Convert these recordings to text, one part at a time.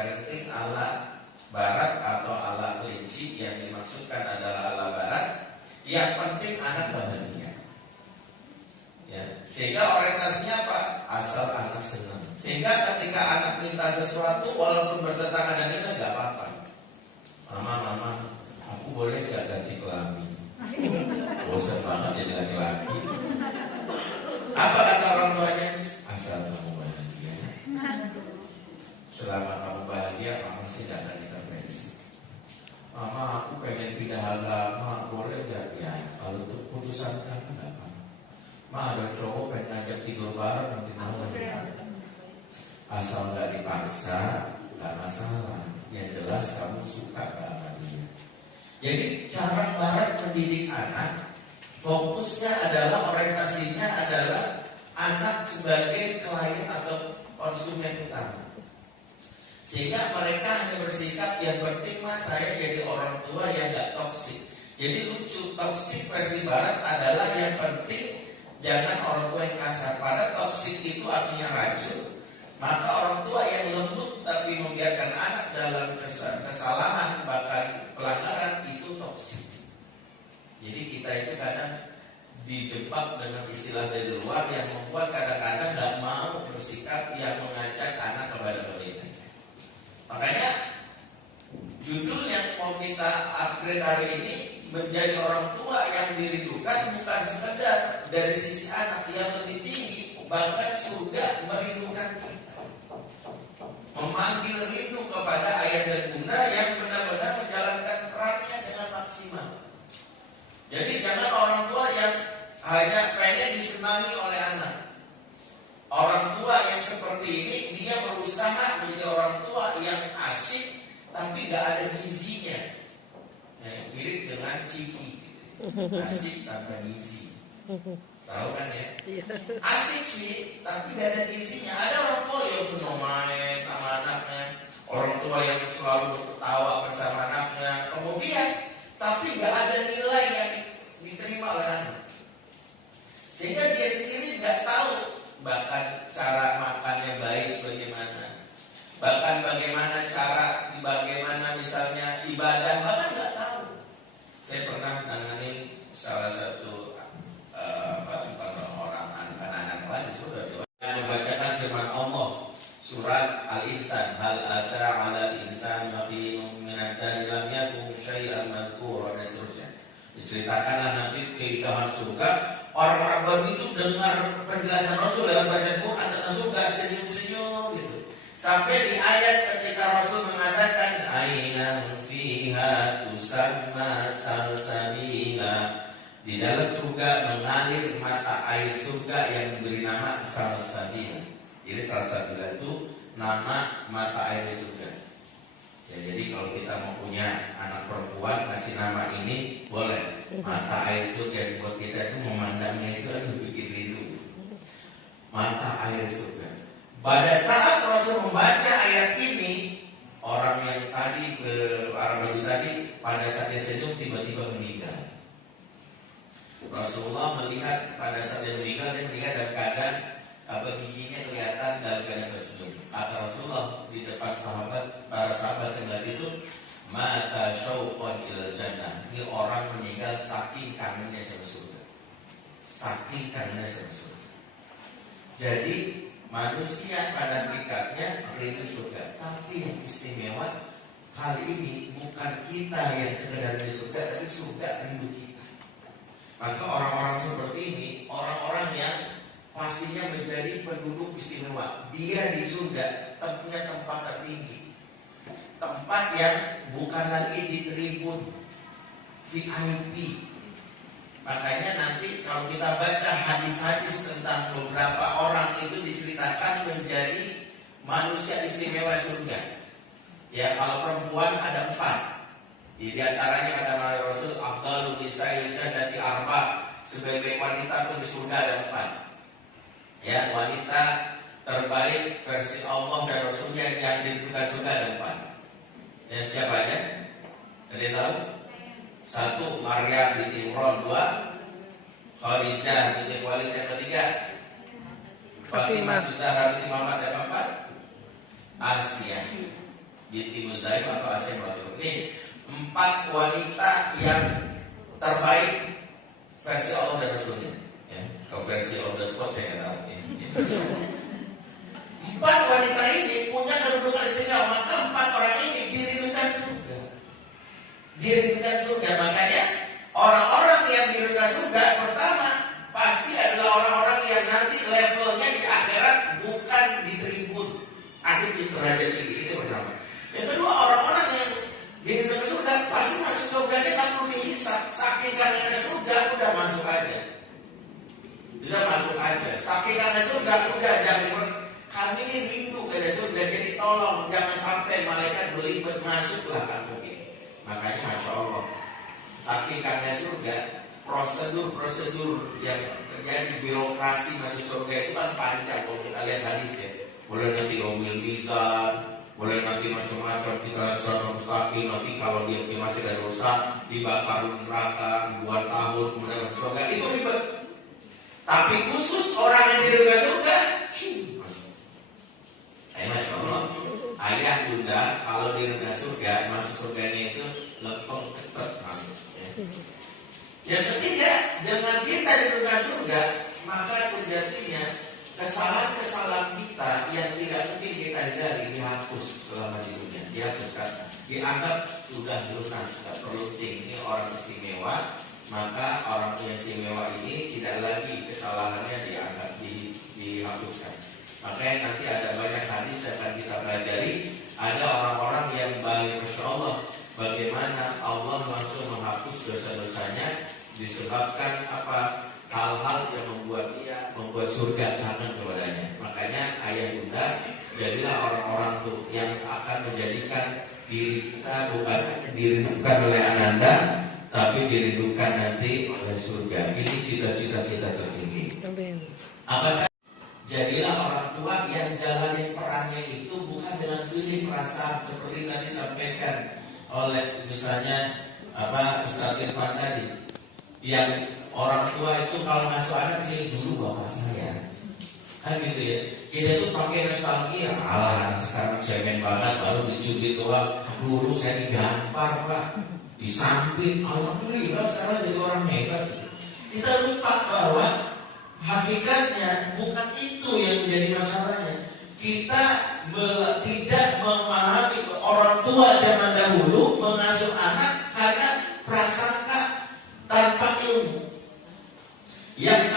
parenting ala barat atau ala kelinci, yang dimaksudkan adalah ala barat. Yang penting anak bahagia, ya. Sehingga orientasinya apa? Asal anak senang. Sehingga ketika anak minta sesuatu, walaupun bertentangan dengan nilai, nggak apa-apa. Mama, aku boleh nggak ganti kelamin? Bosan banget jadi laki-laki. Apa kata orang tuanya? Asal kamu bahagia. Selama kamu bahagia, mama sih gak akan intervensi. Mama, aku pengen pindah agama, boleh gak? Ya, kalau itu putusan kamu gak apa. Ma, ada cowok pengen ngajak tidur bareng nanti malam. Asal gak dipaksa, gak masalah. Yang jelas kamu suka gak sama dia. Jadi cara barat mendidik anak, fokusnya adalah, orientasinya adalah anak sebagai klien atau konsumen utama. Sehingga mereka hanya bersikap, yang penting mas saya jadi orang tua yang gak toksik. Jadi lucu, toksik versi barat adalah yang penting jangan orang tua yang kasar. Pada toksik itu artinya racun. Maka orang tua yang lembut tapi membiarkan anak dalam kesalahan bahkan pelanggaran, itu toksik. Jadi kita itu kadang dijebak dengan istilah dari luar yang membuat kadang-kadang gak mau bersikap yang mengajak anak kepada kebaikan. Makanya judul yang mau kita upgrade hari ini, menjadi orang tua yang dirindukan bukan sekedar dari sisi anak yang lebih tinggi, bahkan surga merindukan kita. Memanggil rindu kepada ayah dan bunda yang benar-benar menjalankan perannya dengan maksimal. Jadi jangan orang tua yang hanya pengen disenangi oleh anak. Orang tua yang seperti ini, dia berusaha menjadi orang tua yang asik tapi gak ada gizinya. Mirip dengan Ciki, asik tanpa gizi. Tahu kan ya? Asik sih, tapi gak ada gizinya. Ada orang tua yang senang main sama anaknya, orang tua yang selalu berketawa bersama anaknya, kemudian tapi gak ada nilai yang diterima oleh anak. Sehingga dia sendiri gak tahu bahkan cara makannya baik bagaimana, bahkan bagaimana misalnya ibadah, bahkan gak tahu. Saya pernah nanganin salah satu orang anak-anak lagi sudah membacakan firman Allah surat Al-Insan, hal ata 'alal insani yaqinun minad dari lam yakun syai'an madhkura, dan seterusnya. Diceritakanlah nanti keindahan surga. Orang-orang baru itu dengar penjelasan Rasul lewat bacaan Quran tentang surga, senyum-senyum gitu. Sampai di ayat ketika Rasul mengatakan aina fiha tusamma salsabila, di dalam surga mengalir mata air surga yang diberi nama salsabila. Jadi salsabila itu nama mata air surga. Ya, jadi kalau kita mau punya anak perempuan, kasih nama ini boleh. Mata air surga buat kita itu memandangnya itu aduh bikin rindu. Mata air surga. Pada saat Rasul membaca ayat ini, orang yang tadi ke Arab Saudi tadi pada saat dia senyum tiba-tiba meninggal. Rasulullah melihat pada saat dia meninggal dalam keadaan giginya kelihatan dalam keadaan tersenyum. Kata Rasulullah di depan para sahabat yang lihat itu, mata syauqan ilal jannah. Ini orang meninggal saking kangennya sama surga. Saking kangennya sama surga. Jadi manusia pada hakikatnya rindu surga. Tapi yang istimewa kali ini bukan kita yang sekedar rindu surga, tapi surga rindu kita. Maka orang-orang seperti ini, orang-orang yang pastinya menjadi penduduk istimewa. Dia di surga punya tempat tertinggi, tempat yang bukan lagi di tribun VIP. Makanya nanti kalau kita baca hadis-hadis tentang beberapa orang itu diceritakan menjadi manusia istimewa surga. Ya, kalau perempuan ada 4. Di antaranya kata Rasul, afdalun nisa'il jannati arba. Sebagai wanita pun di surga ada 4. Ya, wanita terbaik versi Allah dan Rasulnya yang diberikan surga ada 4. Dan siapa aja? Ada yang tahu? 1. Maryam binti Imran. 2. Khadijah binti Khuwailid. Yang ketiga Fatimah Zahra binti Muhammad. Yang keempat Asia. binti Muzaim atau Asim Ratul. Ini 4 wanita yang terbaik versi Allah dan Rasulnya. Ya, kalau versi on the spot saya nggak tahu. Ini versi Allah. 4 wanita ini punya kedudukan istimewa, maka 4 orang ini dirindukan surga. Dirindukan surga, makanya orang-orang yang dirindukan surga pertama pasti adalah orang-orang yang nanti levelnya di akhirat bukan di tribun, akhir di derajat tinggi, itu pertama. Yang kedua, orang-orang yang dirindukan surga pasti masuk surganya nggak perlu dihisap, saking kangennya surga udah masuk aja, udah masuk aja, saking kangennya surga udah jangan. Kami ini rindu kepada surga, jadi tolong jangan sampai malaikat belibet masuklah kamu ini. Makanya Masya Allah, saking kangennya surga, prosedur-prosedur yang terjadi birokrasi masuk surga itu kan panjang. Kalau kita lihat hadis ya, boleh nanti ngomil mizan, boleh nanti macam-macam, kita lihat surat mustaqim, nanti kalau dia masih ada dosa dibakar neraka 2 tahun kemudian masuk surga, itu ribet. Tapi khusus orang yang dirindukan surga, masuk. Masya Allah, ayah bunda kalau dirindukan surga, masuk surganya itu lempeng cepet masuk ya. Yang ketiga, dengan kita dirindukan surga, maka sejatinya kesalahan-kesalahan kita yang tidak mungkin kita hindari dihapus selama di dunia, dihapuskan, dianggap sudah lunas, tidak perlu ini orang istimewa, maka orang yang istimewa ini tidak lagi kesalahannya dianggap dihapuskan. Makanya nanti ada banyak hadis yang akan kita pelajari. Ada orang-orang yang baik, Masya Allah, bagaimana Allah langsung menghapus dosa-dosanya disebabkan apa? Hal-hal yang membuat surga kangen kepadanya. Makanya ayah bunda, jadilah orang-orang tuh yang akan menjadikan diri kita bukan dirindukan oleh ananda, tapi dirindukan nanti oleh surga. Ini cita-cita kita tertinggi. Apa saja? Jadilah orang tua yang jalanin perannya itu bukan dengan feeling perasaan seperti tadi sampaikan oleh misalnya Ustaz Irfan tadi, yang orang tua itu kalau ngasuh anak ini dulu bapak saya, kan gitu ya. Kita tuh pakai nostalgia, anak sekarang cemen banget baru dicubit doang. Dulu saya digampar pak, disampit, alhamdulillah sekarang jadi orang hebat. Kita lupa bahwa hakikatnya bukan itu yang menjadi masalahnya. Kita tidak memahami orang tua zaman dahulu mengasuh anak karena prasangka tanpa ilmu. Yang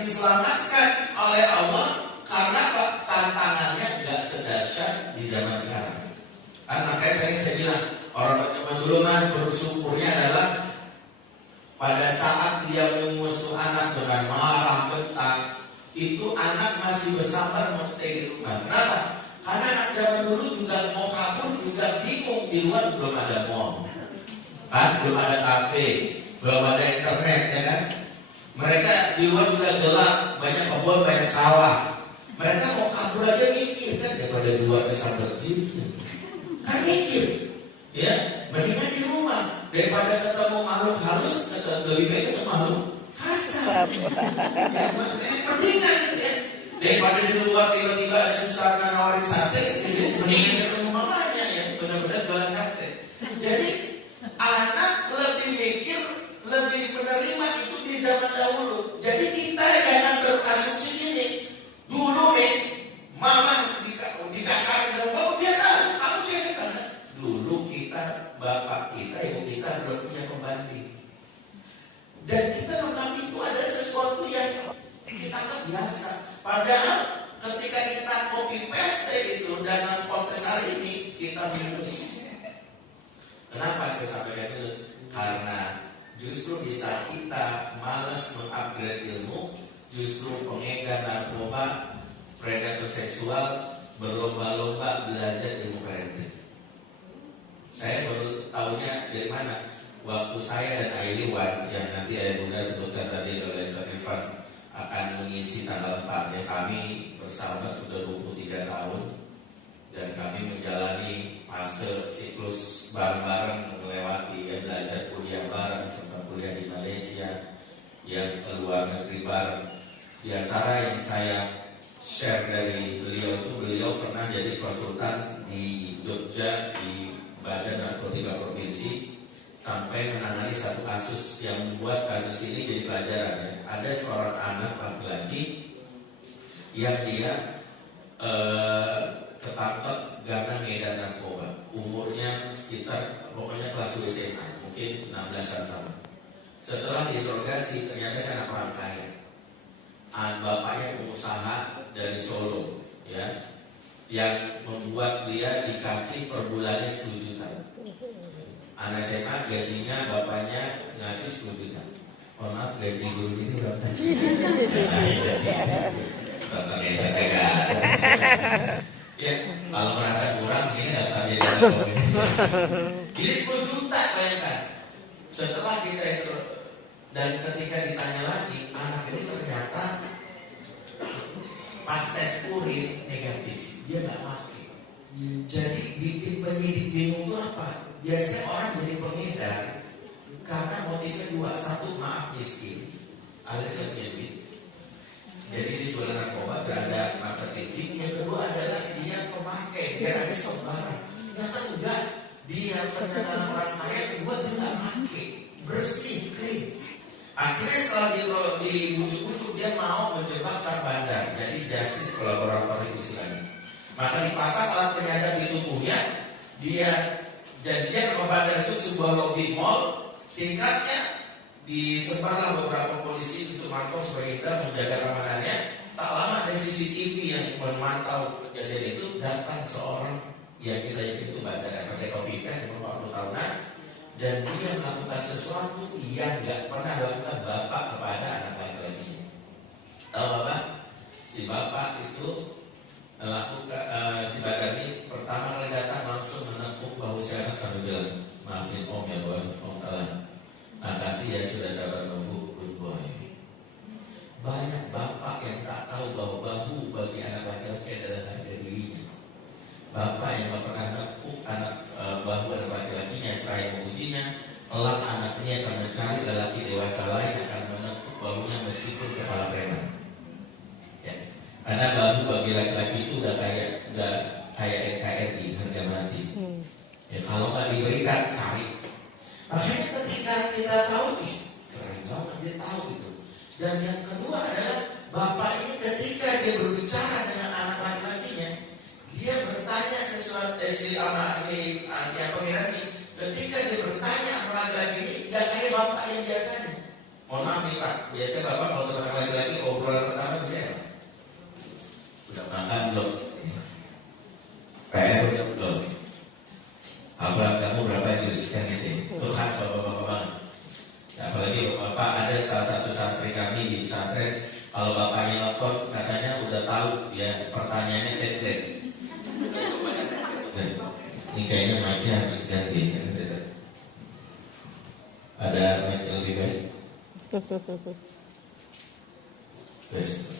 diselamatkan oleh Allah karena apa? Tantangannya nggak sedahsyat di zaman sekarang. Makanya saya bilang orang zaman dulu mah bersyukurnya adalah pada saat dia memusuh anak dengan marah, bentak, itu anak masih bersabar mau stay di rumah. Kenapa? Karena anak zaman dulu juga mau kabur juga bingung, di luar belum ada mall, kan? Belum ada kafe, belum ada internet, ya kan? Mereka di luar juga gelap, banyak kebun, banyak sawah. Mereka mau kabur aja mikir kan, daripada di luar kesambar jin, kan mikir, ya mendingan di rumah daripada ketemu makhluk halus, lebih baik ketemu makhluk kasar. Ya, mendingan gitu ya. Daripada di luar tiba-tiba ada susah nawarin sate, mendingan ketemu mamanya ya, benar-benar jualan sate. Jadi anak lebih mikir, lebih menerima itu di zaman dahulu. Jadi kita jangan berasumsi gini. Dulu nih, mama dikasarin sama bapak biasa, kamu cewek banget. Dulu kita, bapak kita, ibu kita belum punya pembanding. Dan kita menganggap itu adalah sesuatu yang kita anggap biasa. Padahal ketika kita copy paste itu dalam konteks hari ini, kita minus. Kenapa saya sampaikan minus? Karena justru di saat kita malas mengupgrade ilmu, justru pengedar narkoba, predator seksual berlomba-lomba belajar ilmu parenting. Saya baru tahunya dari mana? Waktu saya dan Ailiwan yang nanti Ayah Bunda sebutkan tadi oleh Ustaz Irfan akan mengisi tanggal 4 ya, kami bersahabat sudah 23 tahun dan kami menjalani fase siklus bareng-bareng melewati ya, belajar kuliah bareng serta kuliah di Malaysia, yang ke luar negeri bareng. Di antara yang saya share dari beliau itu, beliau pernah jadi konsultan di Jogja bekerja di Badan Narkotika Provinsi sampai menangani satu kasus yang membuat kasus ini jadi pelajaran ya. Ada seorang anak laki-laki yang dia ketangkep karena ngedar narkoba. Umurnya sekitar pokoknya kelas SMA, mungkin 16 tahun. Setelah diinterogasi ternyata kan orang kaya. Bapaknya pengusaha dari Solo, ya, yang membuat dia dikasih per bulannya 10 juta. Anak SMA gajinya bapaknya ngasih 10 juta. Oh maaf, gaji guru sini berapa? Bapaknya saya ya, kalau merasa kurang ini daftar jadi jadi 10 juta bayangkan. Setelah kita itu dan ketika ditanya lagi, anak ini ternyata pas tes urin negatif, dia nggak pakai. Jadi bikin penyidik bingung itu apa? Biasanya orang jadi pengedar karena motifnya dua, satu maaf miskin, alias lebih. Jadi dia jualan narkoba, berada marketing. Yang kedua adalah dia pemakai, dia ada stok barang. Ternyata enggak, dia ternyata orang kaya, kedua dia nggak pakai, bersih, clean. Akhirnya setelah dibujuk-bujuk dia mau menjebak sang bandar, jadi justice kolaborator itu istilahnya. Maka dipasang alat penyadap di tubuhnya, dia janjian sama bandar itu sebuah lobby mall. Singkatnya disebarlah beberapa polisi untuk mantau sebagai kita menjaga keamanannya. Tak lama ada CCTV yang memantau kejadian itu, datang seorang yang kita yakin itu bandar yang pakai topi kan, umur 40 tahunan. Dan dia melakukan sesuatu yang gak pernah dilakukan bapak kepada anak laki-lakinya. Tahu bapak? Si bapak itu melakukan si badan ini pertama kali datang langsung menepuk bahu si anak sambil bilang, maafin om ya boy, om telah. Makasih ya sudah sabar nunggu, good boy. Banyak bapak yang tak tahu bahwa bahu bagi anak laki-laki adalah harga dirinya. Bapak yang gak pernah menepuk anak bahu anak laki-lakinya seraya memujinya, kelak anak ini akan mencari lelaki dewasa lain akan menepuk bahunya meskipun kepala preman. Ya. Karena bahu bagi laki-laki itu udah kayak NKRI harga mati. Ya, kalau nggak diberikan cari. Makanya ketika kita tahu nih, keren banget dia tahu itu. Dan yang kedua adalah bapak ini ketika dia berbicara dengan anak laki-lakinya, dia bertanya sesuatu pengiran ini. Ketika dia bertanya sama laki-laki ini, nggak kayak bapak yang biasanya. Mohon maaf nih Pak, biasa bapak kalau dengan laki-laki obrolan pertama bisa ya? Udah makan belum? PR udah belum? Hafalan kamu berapa juz kan gitu? Itu khas bapak-bapak banget. Ya, apalagi bapak ada salah satu santri kami di pesantren, kalau bapaknya telepon katanya udah tahu ya pertanyaannya template. Ini kayaknya mic-nya harus diganti. Ada mic yang lebih baik? Yes.